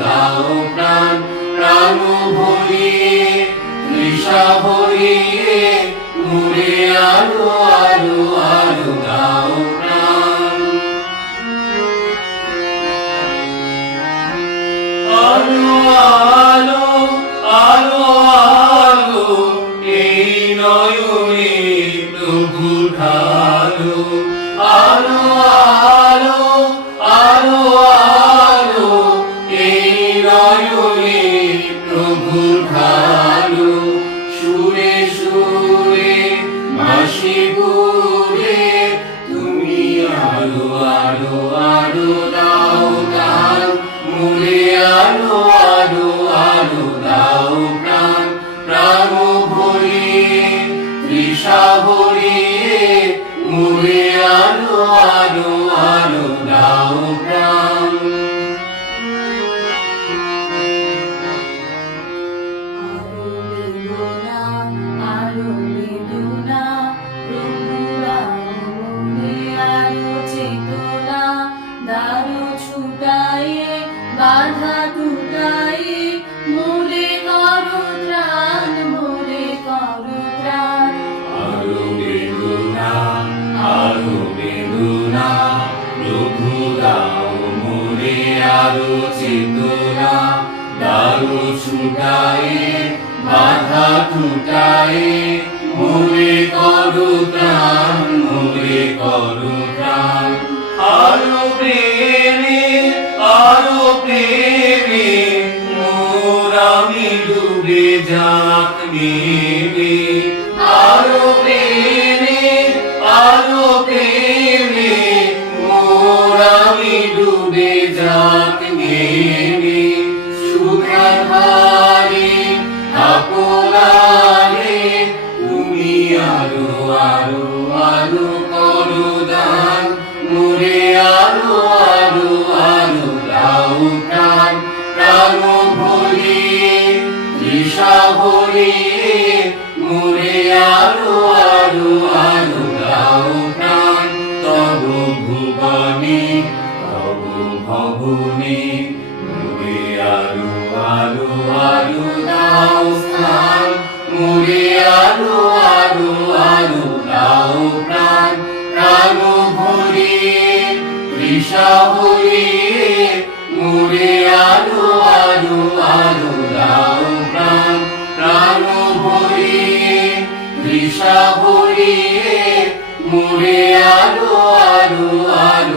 দাও প্রাণ প্রাণ ভরিয়ে ভরিয়ে আলো আলো আলো দাও প্রাণ। আলো আলো আলো আলো আলো আলো আলো দাও দাও বাধা টুটায়ে মোরে করো ত্রাণ মোরে করো ত্রাণ। আলো বেদনা আলো বেদনা প্রভু দাও মোরে আলো চেতনা। দারু ছুটায়ে বাধা টুটায়ে মোরে করু প্রাণ মোরে করু যাক নেবে আলো প্রেমে আলো প্রেমে, মোর আমি ডুবে যাক নেবে সুখাধারে আপনারে তুমি আলো আলো আলো করো দান। মুরে আলো আলো আলো, দাও প্রাণ। প্রাণ ভরিয়ে ভরিয়ে মুরে আলো আলো আলো প্রাণ। তব ভুবনে, তব ভবনে আলো আলো আলো স্থান। আলো আলো আলো প্রাণ। প্রাণ আলো আলো আলো ভরিয়ে তৃষা ভরিয়ে মুরে আলো আলো।